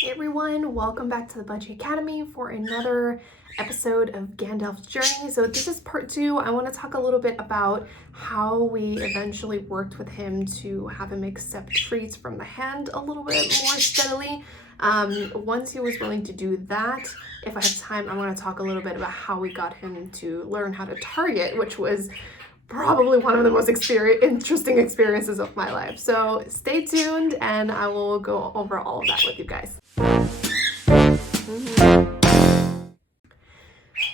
Hey everyone, welcome back to the Budgie Academy for another episode of Gandalf's journey. So this is part 2. I want to talk a little bit about how we eventually worked with him to have him accept treats from the hand a little bit more steadily. Once he was willing to do that, if I have time, I want to talk a little bit about how we got him to learn how to target, which was probably one of the most interesting experiences of my life. So stay tuned and I will go over all of that with you guys.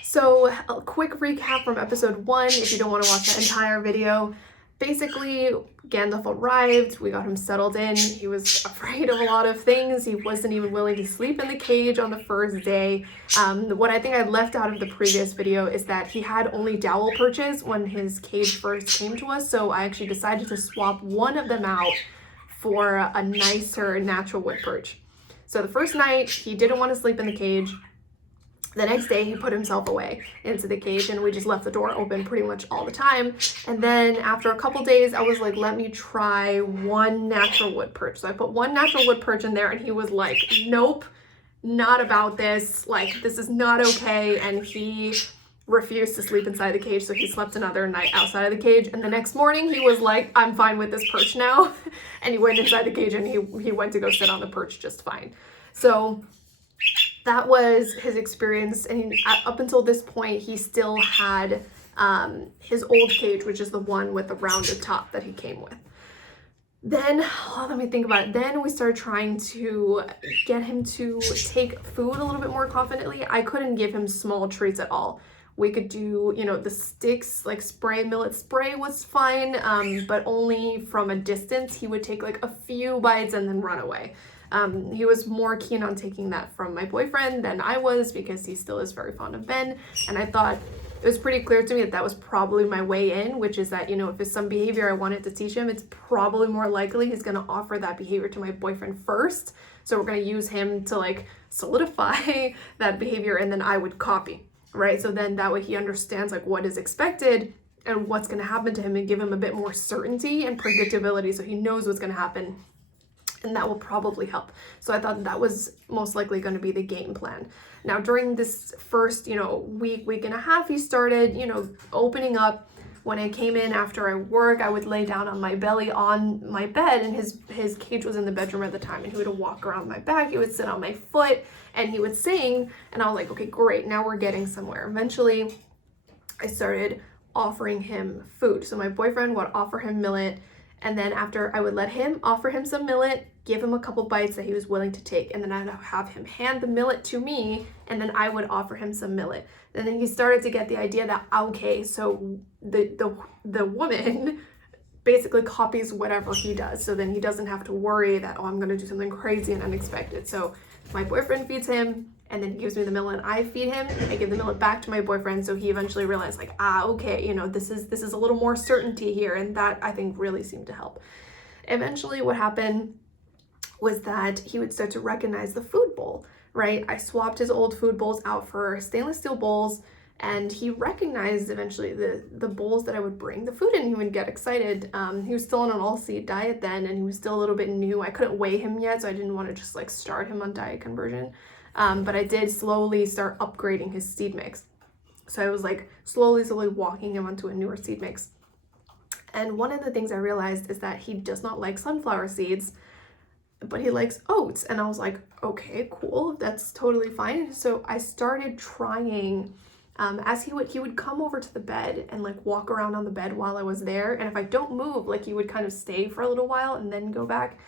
So a quick recap from episode 1 if you don't want to watch the entire video. Basically, Gandalf arrived, we got him settled in, he was afraid of a lot of things, he wasn't even willing to sleep in the cage on the first day. What I think I left out of the previous video is that he had only dowel perches when his cage first came to us, so I actually decided to swap one of them out for a nicer natural wood perch. So the first night, he didn't want to sleep in the cage. The next day, he put himself away into the cage and we just left the door open pretty much all the time. And then after a couple days, I was like, let me try one natural wood perch. So I put one natural wood perch in there and he was like, nope, not about this. Like, this is not okay. And he refused to sleep inside the cage. So he slept another night outside of the cage. And the next morning, he was like, I'm fine with this perch now. And he went inside the cage and he went to go sit on the perch just fine. So that was his experience, and up until this point, he still had his old cage, which is the one with the rounded top that he came with. Then, let me think about it. Then we started trying to get him to take food a little bit more confidently. I couldn't give him small treats at all. We could do, the sticks, like millet spray was fine, but only from a distance. He would take like a few bites and then run away. He was more keen on taking that from my boyfriend than I was because he still is very fond of Ben. And I thought it was pretty clear to me that that was probably my way in, which is that, if it's some behavior I wanted to teach him, it's probably more likely he's going to offer that behavior to my boyfriend first. So we're going to use him to like solidify that behavior and then I would copy, right? So then that way he understands like what is expected and what's going to happen to him and give him a bit more certainty and predictability so he knows what's going to happen. And that will probably help. So I thought that was most likely going to be the game plan. Now, during this first, week and a half, he started, opening up. When I came in after I work, I would lay down on my belly on my bed, and his cage was in the bedroom at the time, and he would walk around my back, he would sit on my foot, and he would sing, and I was like, okay, great, now we're getting somewhere. Eventually, I started offering him food. So my boyfriend would offer him millet, and then after I would let him offer him some millet, give him a couple bites that he was willing to take, and then I'd have him hand the millet to me, and then I would offer him some millet. And then he started to get the idea that, okay, so the woman basically copies whatever he does, so then he doesn't have to worry that, I'm going to do something crazy and unexpected. So my boyfriend feeds him, and then he gives me the millet, and I feed him. I give the millet back to my boyfriend, so he eventually realized, like, okay, this is a little more certainty here, and that I think really seemed to help. Eventually, what happened was that he would start to recognize the food bowl, right? I swapped his old food bowls out for stainless steel bowls, and he recognized eventually the bowls that I would bring the food in. He would get excited. He was still on an all-seed diet then, and he was still a little bit new. I couldn't weigh him yet, so I didn't want to just like start him on diet conversion. But I did slowly start upgrading his seed mix. So I was like slowly walking him onto a newer seed mix. And one of the things I realized is that he does not like sunflower seeds, but he likes oats. And I was like, okay, cool, that's totally fine. So I started trying, as he would come over to the bed and like walk around on the bed while I was there. And if I don't move, like he would kind of stay for a little while and then go back.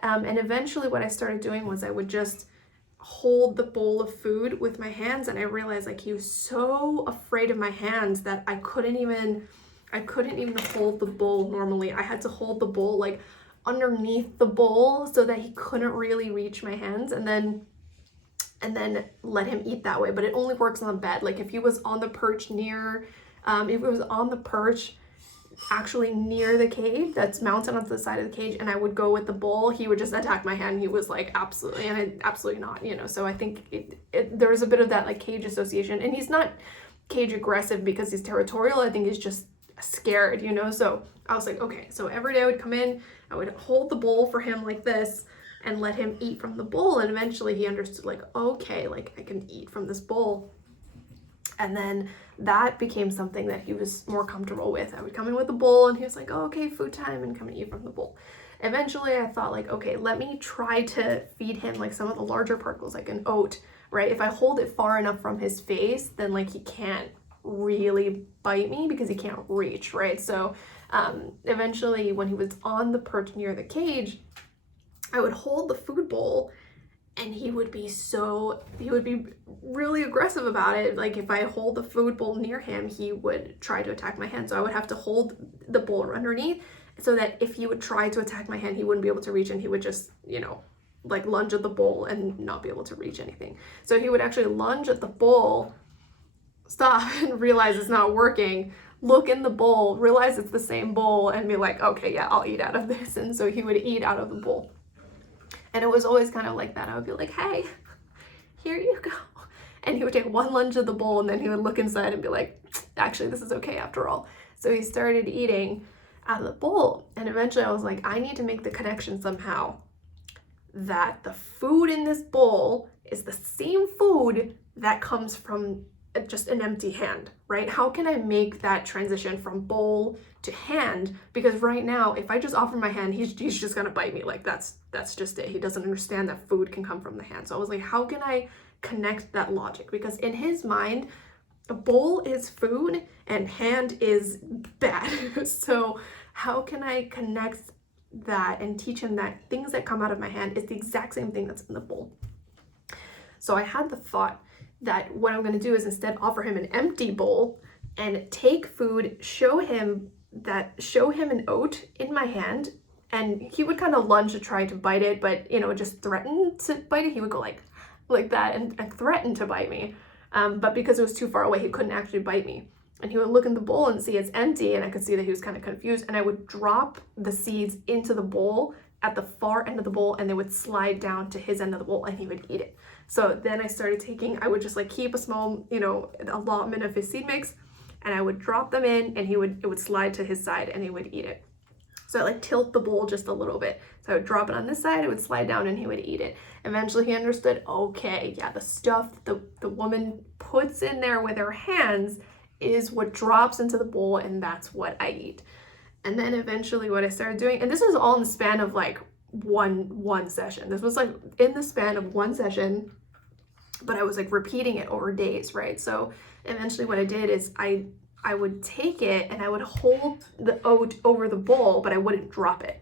And eventually what I started doing was I would just hold the bowl of food with my hands, and I realized like he was so afraid of my hands that I couldn't even hold the bowl normally. I had to hold the bowl like underneath the bowl so that he couldn't really reach my hands, and then let him eat that way. But it only works on the bed. Like if he was on the perch actually near the cage that's mounted onto the side of the cage, and I would go with the bowl, he would just attack my hand. He was like, absolutely not, so I think there was a bit of that like cage association, and he's not cage aggressive because he's territorial. I think he's just scared, so I was like, okay. So every day I would come in, I would hold the bowl for him like this, and let him eat from the bowl. And eventually he understood, like, okay, like I can eat from this bowl. And then that became something that he was more comfortable with. I would come in with a bowl and he was like, oh, okay, food time, and come and eat from the bowl. Eventually I thought, like, okay, let me try to feed him like some of the larger particles, like an oat, right? If I hold it far enough from his face, then like he can't really bite me because he can't reach, right? So eventually when he was on the perch near the cage, I would hold the food bowl and he would be really aggressive about it. Like if I hold the food bowl near him, he would try to attack my hand. So I would have to hold the bowl underneath so that if he would try to attack my hand, he wouldn't be able to reach, and he would just, like lunge at the bowl and not be able to reach anything. So he would actually lunge at the bowl, stop and realize it's not working, look in the bowl, realize it's the same bowl, and be like, okay, yeah, I'll eat out of this. And so he would eat out of the bowl. And it was always kind of like that. I would be like, hey, here you go. And he would take one lunge of the bowl, and then he would look inside and be like, actually, this is okay after all. So he started eating out of the bowl. And eventually I was like, I need to make the connection somehow that the food in this bowl is the same food that comes from just an empty hand, right? How can I make that transition from bowl to hand? Because right now, if I just offer my hand, he's just gonna bite me. Like that's just it. He doesn't understand that food can come from the hand. So I was like, how can I connect that logic? Because in his mind, a bowl is food and hand is bad. So how can I connect that and teach him that things that come out of my hand is the exact same thing that's in the bowl? So I had the thought that what I'm going to do is instead offer him an empty bowl and take food, show him an oat in my hand, and he would kind of lunge to try to bite it, but just threaten to bite it. He would go like that and threaten to bite me, but because it was too far away, he couldn't actually bite me. And he would look in the bowl and see it's empty, and I could see that he was kind of confused, and I would drop the seeds into the bowl at the far end of the bowl, and they would slide down to his end of the bowl, and he would eat it. So then I would just like keep a small, allotment of his seed mix, and I would drop them in, and it would slide to his side, and he would eat it. So I like tilt the bowl just a little bit. So I would drop it on this side, it would slide down, and he would eat it. Eventually he understood, okay, yeah, the stuff the woman puts in there with her hands is what drops into the bowl, and that's what I eat. And then eventually what I started doing, and this was all in the span of like one session. This was like in the span of one session, but I was like repeating it over days, right? So eventually what I did is I would take it and I would hold the oat over the bowl, but I wouldn't drop it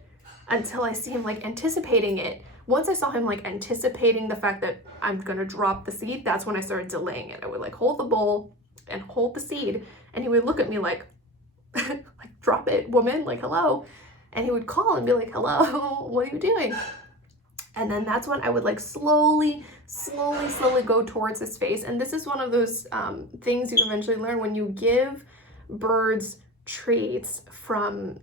until I see him like anticipating it. Once I saw him like anticipating the fact that I'm gonna drop the seed, that's when I started delaying it. I would like hold the bowl and hold the seed, and he would look at me like, like, drop it, woman, like, hello. And he would call and be like, hello, what are you doing? And then that's when I would like slowly go towards his face. And this is one of those things you eventually learn when you give birds treats from,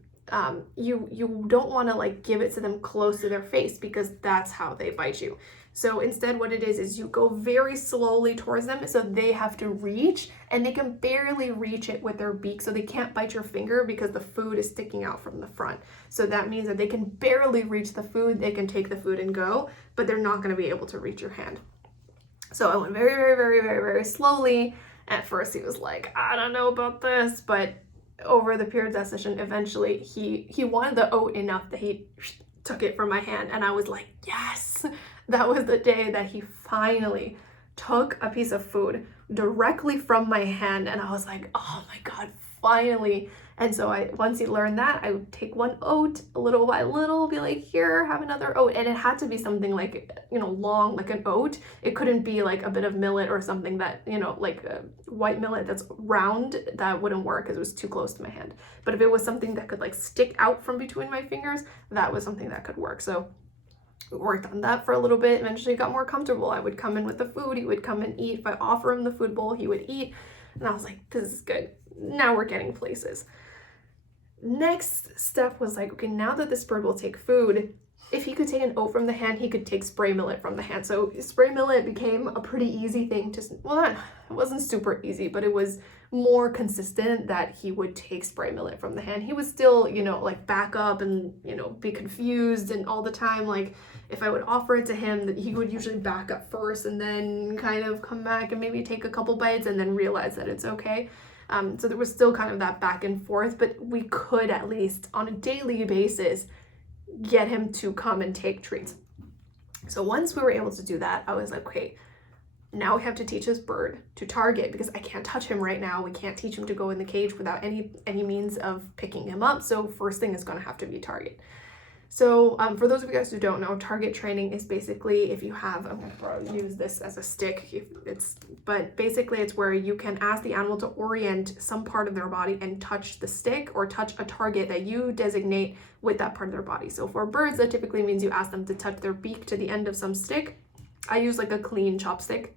you don't want to like give it to them close to their face, because that's how they bite you. So instead what it is you go very slowly towards them, so they have to reach, and they can barely reach it with their beak, so they can't bite your finger because the food is sticking out from the front. So that means that they can barely reach the food, they can take the food and go, but they're not going to be able to reach your hand. So I went very slowly. At first he was like, I don't know about this, but over the period of that session, eventually he wanted the oat enough that he took it from my hand, and I was like, yes. That was the day that he finally took a piece of food directly from my hand, and I was like, oh my God, finally. And so once he learned that, I would take one oat little by little, be like, here, have another oat. And it had to be something like, long, like an oat. It couldn't be like a bit of millet or something that, like a white millet that's round. That wouldn't work because it was too close to my hand. But if it was something that could like stick out from between my fingers, that was something that could work. So we worked on that for a little bit. Eventually got more comfortable. I would come in with the food, he would come and eat. If I offer him the food bowl, he would eat. And I was like, this is good. Now we're getting places. Next step was like, okay, now that this bird will take food, if he could take an oat from the hand, he could take spray millet from the hand. So spray millet became a pretty easy thing to, well, it wasn't super easy, but it was more consistent that he would take spray millet from the hand. He would still, you know, like back up and, you know, be confused and all the time. Like if I would offer it to him, that he would usually back up first and then kind of come back and maybe take a couple bites and then realize that it's okay. So there was still kind of that back and forth, but we could at least on a daily basis get him to come and take treats. So once we were able to do that, I was like, okay, now we have to teach this bird to target, because I can't touch him right now. We can't teach him to go in the cage without any means of picking him up. So first thing is going to have to be target. So for those of you guys who don't know, target training is basically, if you have, I'm going to use this as a stick, but basically it's where you can ask the animal to orient some part of their body and touch the stick or touch a target that you designate with that part of their body. So for birds, that typically means you ask them to touch their beak to the end of some stick. I use like a clean chopstick.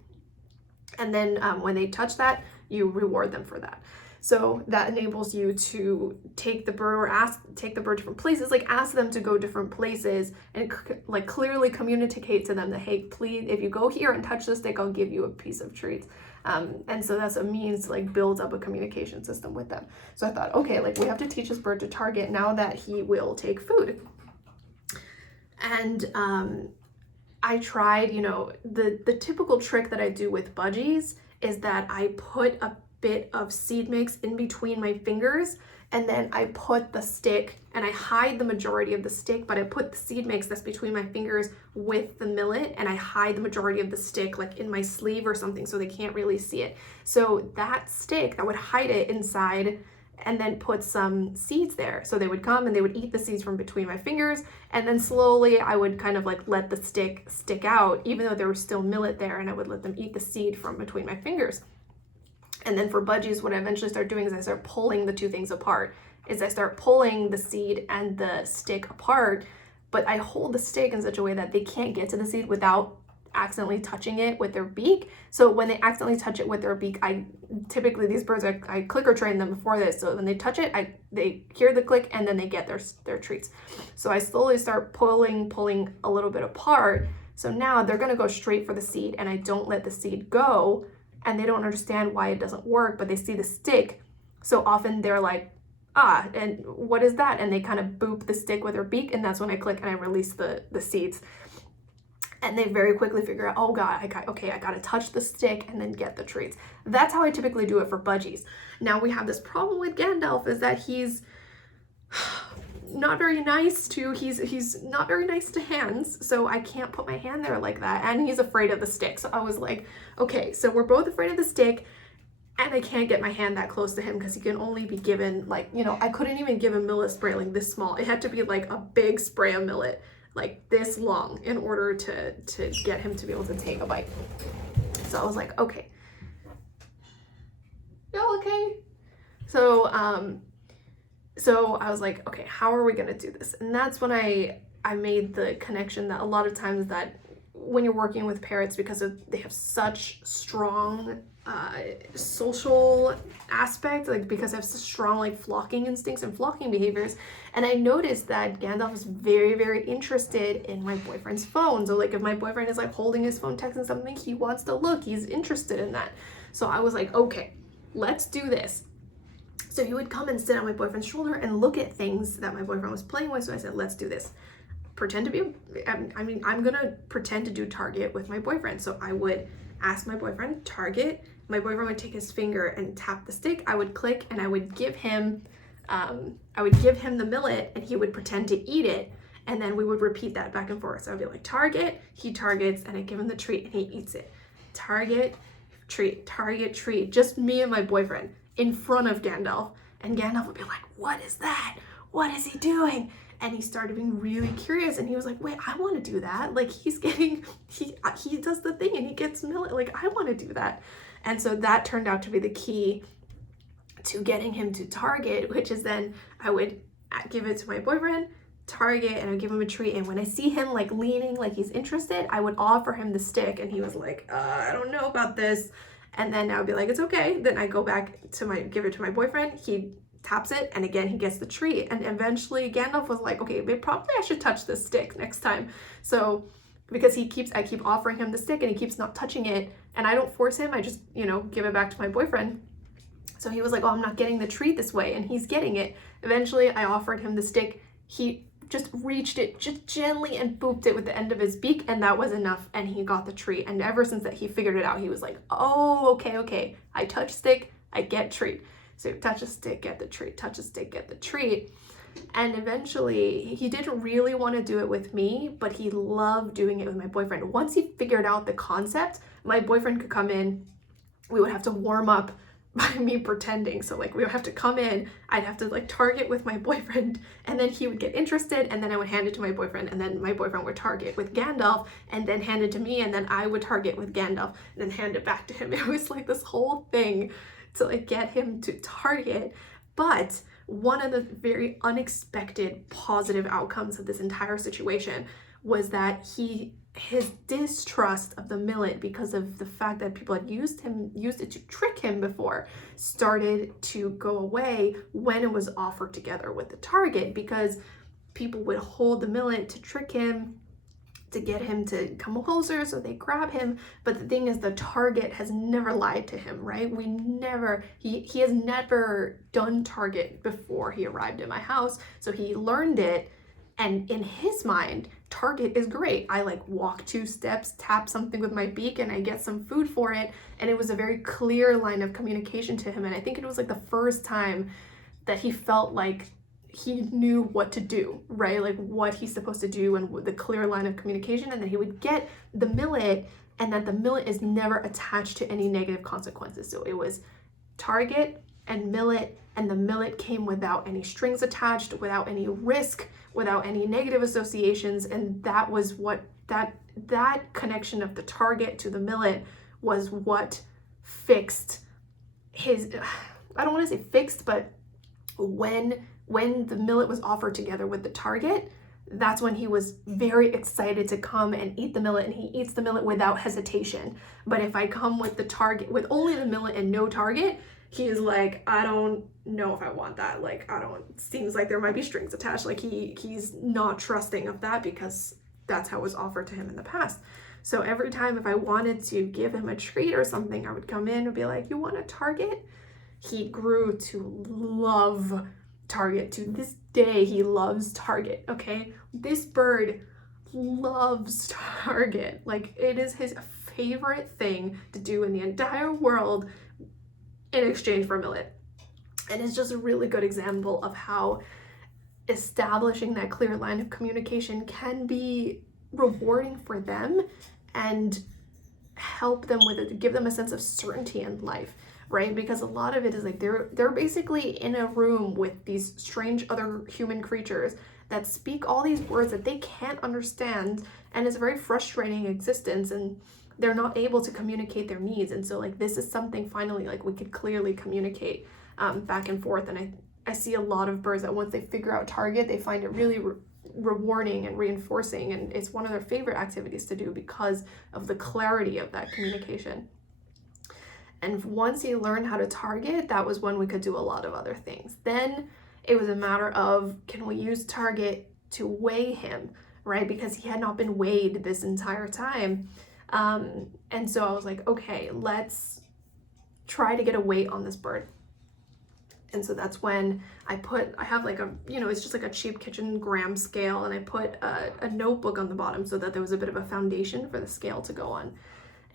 And then when they touch that, you reward them for that. So that enables you to take the bird or take the bird different places, like ask them to go different places and like clearly communicate to them that, hey, please, if you go here and touch the stick, I'll give you a piece of treats. And so that's a means to like build up a communication system with them. So I thought, okay, like we have to teach this bird to target now that he will take food. And I tried, you know, the typical trick that I do with budgies is that I put a bit of seed mix in between my fingers, and then I put the stick, and I hide the majority of the stick, but I put the seed mix that's between my fingers with the millet, and I hide the majority of the stick like in my sleeve or something so they can't really see it. So that stick, I would hide it inside and then put some seeds there. So they would come and they would eat the seeds from between my fingers, and then slowly I would kind of like let the stick out, even though there was still millet there, and I would let them eat the seed from between my fingers. And then for budgies, what I eventually start doing is I start pulling the two things apart. I start pulling the seed and the stick apart, but I hold the stick in such a way that they can't get to the seed without accidentally touching it with their beak. So when they accidentally touch it with their beak, typically these birds, I clicker train them before this. So when they touch it, they hear the click and then they get their treats. So I slowly start pulling a little bit apart. So now they're gonna go straight for the seed, and I don't let the seed go. And they don't understand why it doesn't work, but they see the stick. So often they're like, and what is that? And they kind of boop the stick with their beak, and that's when I click and I release the seeds. And they very quickly figure out, oh God, I gotta touch the stick and then get the treats. That's how I typically do it for budgies. Now we have this problem with Gandalf, is that he's not very nice he's not very nice to hands, so I can't put my hand there like that, and he's afraid of the stick. So I was like, okay, so we're both afraid of the stick, and I can't get my hand that close to him because he can only be given, like, you know, I couldn't even give a millet spray like this small. It had to be like a big spray of millet like this long in order to get him to be able to take a bite. So I was like, okay, y'all okay? So I was like, okay, how are we gonna do this? And that's when I made the connection that a lot of times that when you're working with parrots, because they have such strong social aspect, like because they have such strong like flocking instincts and flocking behaviors. And I noticed that Gandalf is very, very interested in my boyfriend's phone. So like if my boyfriend is like holding his phone texting something, he wants to look, he's interested in that. So I was like, okay, let's do this. So he would come and sit on my boyfriend's shoulder and look at things that my boyfriend was playing with. So I said, let's do this. I'm gonna pretend to do target with my boyfriend. So I would ask my boyfriend, target. My boyfriend would take his finger and tap the stick. I would click and I would give him the millet, and he would pretend to eat it. And then we would repeat that back and forth. So I'd be like, target, he targets, and I give him the treat and he eats it. Target, treat, target, treat. Just me and my boyfriend in front of Gandalf, and Gandalf would be like, what is that? What is he doing? And he started being really curious, and he was like, wait, I want to do that. Like he does the thing and he gets millet, like I want to do that. And so that turned out to be the key to getting him to target, which is then I would give it to my boyfriend, target, and I'd give him a treat. And when I see him like leaning, like he's interested, I would offer him the stick, and he was like, I don't know about this. And then I would be like, it's okay. Then I go back to give it to my boyfriend. He'd taps it, and again he gets the treat. And eventually Gandalf was like, okay, maybe probably I should touch this stick next time. So because I keep offering him the stick and he keeps not touching it, and I don't force him, I just, you know, give it back to my boyfriend. So he was like, oh, I'm not getting the treat this way, and he's getting it. Eventually I offered him the stick. He just reached it just gently and booped it with the end of his beak, and that was enough, and he got the treat. And ever since that, he figured it out. He was like, oh, okay, I touch stick, I get treat. So touch a stick, get the treat, touch a stick, get the treat. And eventually he didn't really want to do it with me, but he loved doing it with my boyfriend. Once he figured out the concept, my boyfriend could come in, we would have to warm up by me pretending. So like we would have to come in, I'd have to like target with my boyfriend, and then he would get interested, and then I would hand it to my boyfriend, and then my boyfriend would target with Gandalf, and then hand it to me, and then I would target with Gandalf, and then hand it back to him. It was like this whole thing to like get him to target. But one of the very unexpected positive outcomes of this entire situation was that his distrust of the millet, because of the fact that people had used it to trick him before, started to go away when it was offered together with the target, because people would hold the millet to trick him, to get him to come closer, so they grab him. But the thing is, the target has never lied to him, right? He has never done target before he arrived at my house, so he learned it. And in his mind, target is great. I like walk 2 steps, tap something with my beak, and I get some food for it. And it was a very clear line of communication to him. And I think it was like the first time that he felt like he knew what to do, right? Like what he's supposed to do, and the clear line of communication. And then he would get the millet, and that the millet is never attached to any negative consequences. So it was target and millet, and the millet came without any strings attached, without any risk, without any negative associations. And that was what that connection of the target to the millet was what fixed his, I don't want to say fixed, but when the millet was offered together with the target, that's when he was very excited to come and eat the millet, and he eats the millet without hesitation. But if I come with the target, with only the millet and no target, he's like, I don't know if I want that. Like, seems like there might be strings attached. Like he's not trusting of that, because that's how it was offered to him in the past. So every time if I wanted to give him a treat or something, I would come in and be like, you want a target? He grew to love target. To this day, he loves target, okay? This bird loves target. Like, it is his favorite thing to do in the entire world in exchange for millet. And it's just a really good example of how establishing that clear line of communication can be rewarding for them and help them with it, give them a sense of certainty in life, right? Because a lot of it is like they're basically in a room with these strange other human creatures that speak all these words that they can't understand, and it's a very frustrating existence, and they're not able to communicate their needs. And so like this is something finally like we could clearly communicate back and forth. And I see a lot of birds that once they figure out target, they find it really rewarding and reinforcing, and it's one of their favorite activities to do because of the clarity of that communication. And once he learned how to target, that was when we could do a lot of other things. Then it was a matter of, can we use target to weigh him, right? Because he had not been weighed this entire time. And so I was like, okay, let's try to get a weight on this bird. And so that's when I have like it's just like a cheap kitchen gram scale, and I put a notebook on the bottom so that there was a bit of a foundation for the scale to go on.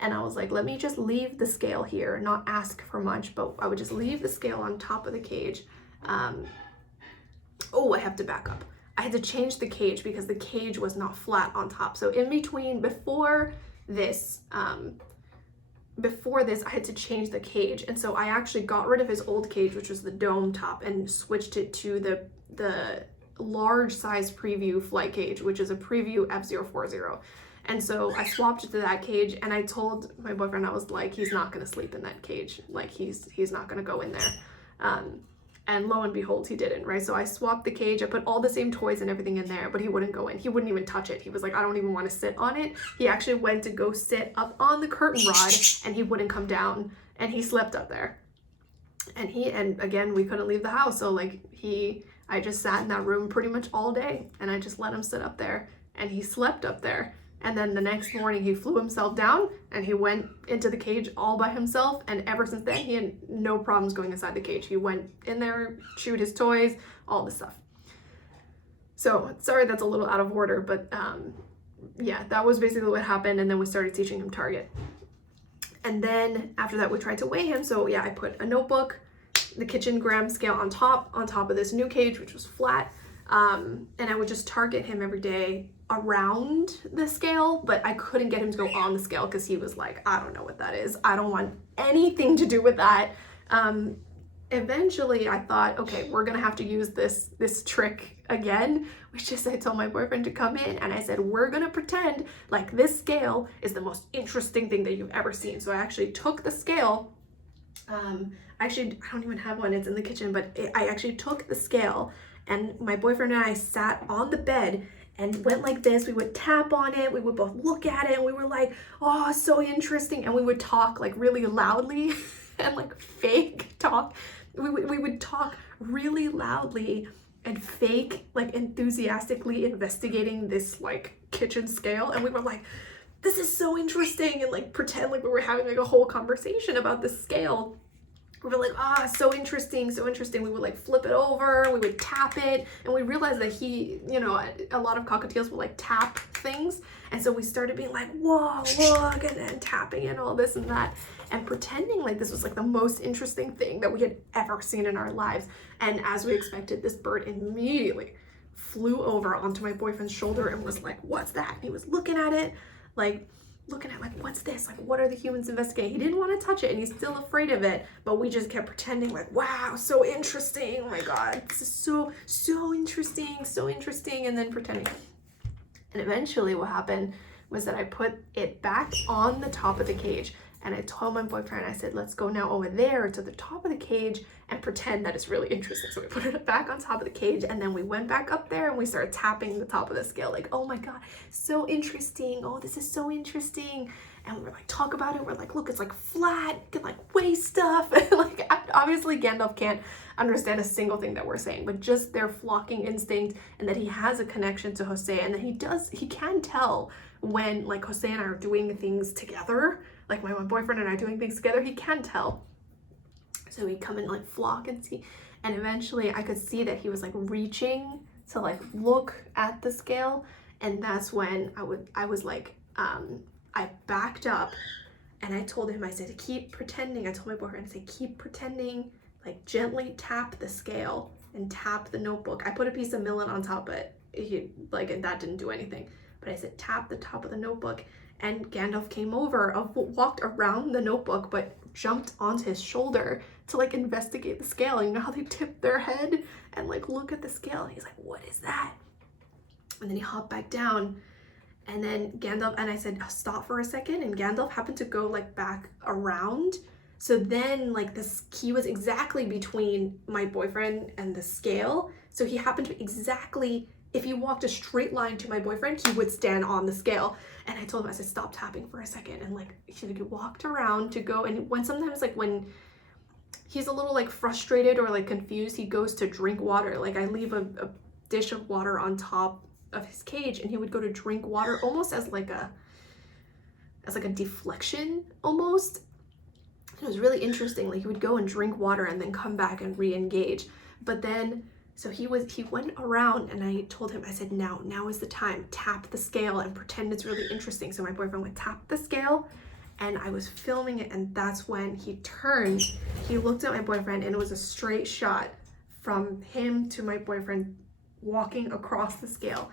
And I was like, let me just leave the scale here, not ask for much, but I would just leave the scale on top of the cage. I have to back up. I had to change the cage because the cage was not flat on top. So in between, before this, I had to change the cage. And so I actually got rid of his old cage, which was the dome top, and switched it to the large size preview flight cage, which is a preview F040. And so I swapped it to that cage, and I told my boyfriend, I was like, he's not going to sleep in that cage. Like he's not going to go in there. And lo and behold, he didn't, right? So I swapped the cage. I put all the same toys and everything in there, but he wouldn't go in. He wouldn't even touch it. He was like, I don't even want to sit on it. He actually went to go sit up on the curtain rod, and he wouldn't come down, and he slept up there. And again, we couldn't leave the house. So like I just sat in that room pretty much all day, and I just let him sit up there, and he slept up there. And then the next morning he flew himself down and he went into the cage all by himself. And ever since then, he had no problems going inside the cage. He went in there, chewed his toys, all this stuff. So sorry, that's a little out of order, but yeah, that was basically what happened. And then we started teaching him target. And then after that, we tried to weigh him. So yeah, I put a notebook, the kitchen gram scale on top of this new cage, which was flat. And I would just target him every day around the scale, but I couldn't get him to go on the scale because he was like, I don't know what that is. I don't want anything to do with that. Eventually I thought, okay, we're gonna have to use this trick again, which is I told my boyfriend to come in and I said, we're gonna pretend like this scale is the most interesting thing that you've ever seen. So I actually took the scale. Actually, I don't even have one, it's in the kitchen, but I actually took the scale, and my boyfriend and I sat on the bed and went like this. We would tap on it, we would both look at it, and we were like, oh, so interesting. And we would talk like really loudly and like fake talk. We would talk really loudly and fake, like enthusiastically investigating this like kitchen scale. And we were like, this is so interesting, and like pretend like we were having like a whole conversation about this scale. We were like, so interesting, so interesting. We would like flip it over, we would tap it, and we realized that a lot of cockatiels will like tap things. And so we started being like, whoa, look, and then tapping and all this and that, and pretending like this was like the most interesting thing that we had ever seen in our lives. And as we expected, this bird immediately flew over onto my boyfriend's shoulder and was like, what's that? And he was looking at it, like, what's this? Like, what are the humans investigating? He didn't want to touch it, and he's still afraid of it, but we just kept pretending like, wow, so interesting. Oh my God, this is so interesting, and then pretending. And eventually what happened was that I put it back on the top of the cage, and I told my boyfriend, I said, let's go now over there to the top of the cage and pretend that it's really interesting. So we put it back on top of the cage, and then we went back up there and we started tapping the top of the scale like, oh my God, so interesting. Oh, this is so interesting. And we were like, talk about it. We're like, look, it's like flat, you can like weigh stuff. Like, obviously Gandalf can't understand a single thing that we're saying, but just their flocking instinct, and that he has a connection to Jose, and that he can tell when like Jose and I are doing things together, like my boyfriend and I doing things together, he can tell. So he'd come and like flock and see, and eventually I could see that he was like reaching to like look at the scale, and that's when I was like, I backed up and I told him, I said, keep pretending. I told my boyfriend, I said, keep pretending, like gently tap the scale and tap the notebook. I put a piece of millet on top of it, and that didn't do anything. But I said, tap the top of the notebook. And Gandalf came over, walked around the notebook, but jumped onto his shoulder to like investigate the scale. You know how they tip their head and like look at the scale? And he's like, what is that? And then he hopped back down. And then Gandalf, and I said, stop for a second. And Gandalf happened to go like back around. So then like he was exactly between my boyfriend and the scale. So he happened to be exactly, if he walked a straight line to my boyfriend, he would stand on the scale. And I told him, I said, stop tapping for a second. And like he walked around to go, and sometimes like when he's a little like frustrated or like confused, he goes to drink water. Like I leave a dish of water on top of his cage, and he would go to drink water almost as like a deflection almost. It was really interesting. Like he would go and drink water and then come back and re-engage. But then so he went around, and I told him, I said, now is the time. Tap the scale and pretend it's really interesting. So my boyfriend would tap the scale, and I was filming it, and that's when he turned. He looked at my boyfriend, and it was a straight shot from him to my boyfriend walking across the scale.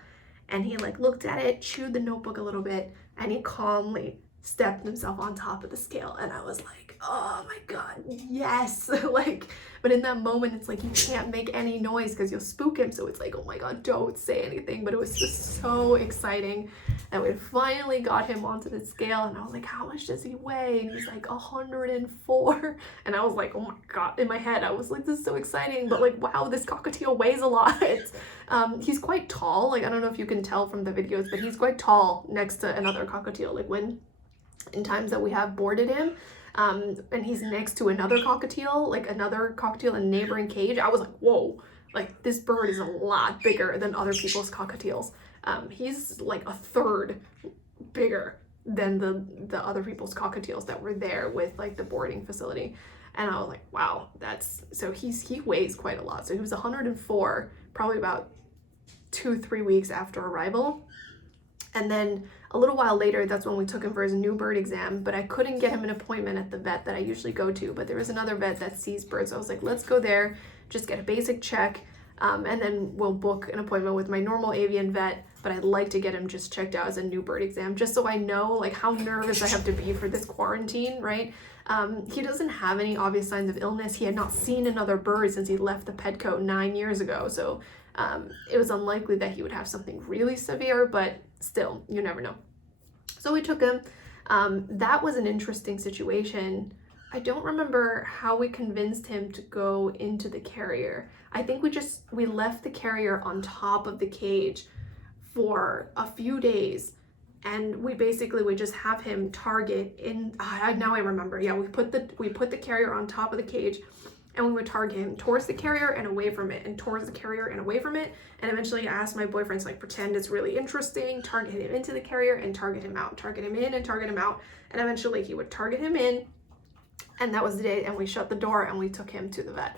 And he like looked at it, chewed the notebook a little bit, and he calmly stepped himself on top of the scale. And I was like, oh my God, yes. Like, but in that moment, it's like you can't make any noise because you'll spook him. So it's like, oh my God, don't say anything. But it was just so exciting that we finally got him onto the scale. And I was like, how much does he weigh? And he's like 104. And I was like, oh my God, in my head, I was like, this is so exciting. But like, wow, this cockatiel weighs a lot. He's quite tall. Like, I don't know if you can tell from the videos, but he's quite tall next to another cockatiel. Like when in times that we have boarded him. And he's next to another cockatiel, like another cockatiel in a neighboring cage. I was like, whoa, like this bird is a lot bigger than other people's cockatiels. He's like a third bigger than the other people's cockatiels that were there with like the boarding facility. And I was like, wow, so he weighs quite a lot. So he was 104, probably about 2-3 weeks after arrival. And then a little while later, that's when we took him for his new bird exam, but I couldn't get him an appointment at the vet that I usually go to, but there was another vet that sees birds. So I was like, let's go there, just get a basic check, and then we'll book an appointment with my normal avian vet, but I'd like to get him just checked out as a new bird exam, just so I know like how nervous I have to be for this quarantine, right? He doesn't have any obvious signs of illness. He had not seen another bird since he left the Petco 9 years ago, so it was unlikely that he would have something really severe, but still, you never know. So we took him. That was an interesting situation. I don't remember how we convinced him to go into the carrier. I think we left the carrier on top of the cage for a few days, and we would just have him target in, now I remember, yeah, we put the carrier on top of the cage, and we would target him towards the carrier and away from it, and towards the carrier and away from it. And eventually I asked my boyfriend to like pretend it's really interesting, target him into the carrier and target him out, target him in and target him out. And eventually he would target him in, and that was the day, and we shut the door and we took him to the vet.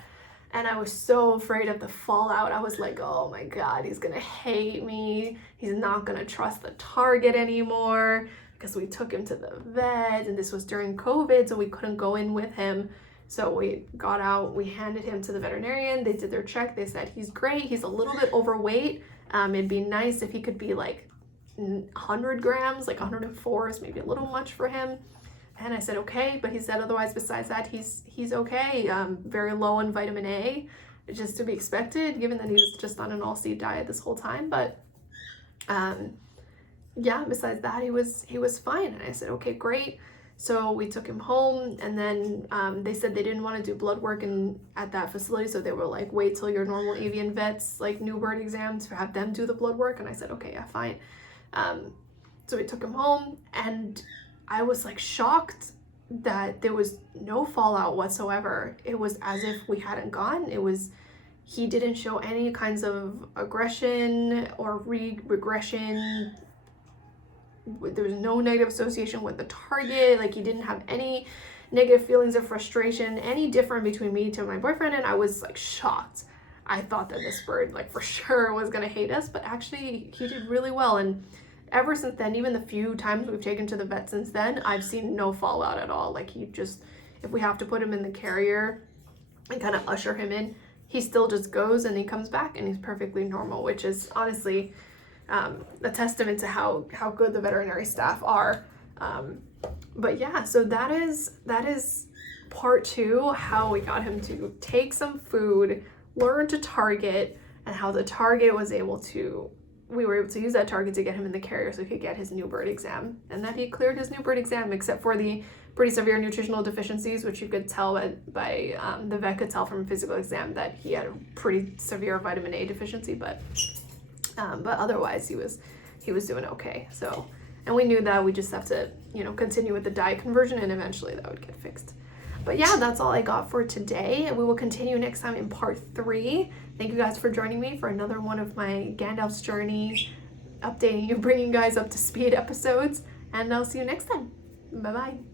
And I was so afraid of the fallout. I was like, oh my God, he's gonna hate me. He's not gonna trust the target anymore, because we took him to the vet, and this was during COVID, so we couldn't go in with him. So we got out, we handed him to the veterinarian. They did their check. They said, he's great. He's a little bit overweight. It'd be nice if he could be like 100 grams, like 104 is maybe a little much for him. And I said, okay. But he said, otherwise, besides that, he's okay. Very low in vitamin A, just to be expected, given that he was just on an all-seed diet this whole time. But yeah, besides that, he was fine. And I said, okay, great. So we took him home, and then they said they didn't want to do blood work at that facility, so they were like, wait till your normal avian vets, like new bird exams, to have them do the blood work. And I said, okay, yeah, fine. So we took him home, and I was like shocked that there was no fallout whatsoever. It was as if we hadn't gone. He didn't show any kinds of aggression or regression. There was no negative association with the target. Like, he didn't have any negative feelings of frustration, any different between me to my boyfriend. And I was like shocked. I thought that this bird like for sure was gonna hate us, but actually he did really well. And ever since then, even the few times we've taken to the vet since then, I've seen no fallout at all. Like, if we have to put him in the carrier and kind of usher him in, he still just goes and he comes back and he's perfectly normal, which is honestly a testament to how good the veterinary staff are. But yeah, so that is part 2, how we got him to take some food, learn to target, and how the target we were able to use that target to get him in the carrier so he could get his new bird exam, and that he cleared his new bird exam, except for the pretty severe nutritional deficiencies, which you could tell by the vet could tell from a physical exam that he had a pretty severe vitamin A deficiency, but otherwise he was doing okay. So, and we knew that we just have to, continue with the diet conversion, and eventually that would get fixed. But yeah, that's all I got for today, and we will continue next time in part 3. Thank you guys for joining me for another one of my Gandalf's journey, updating you, bringing you guys up to speed episodes, and I'll see you next time. Bye-bye.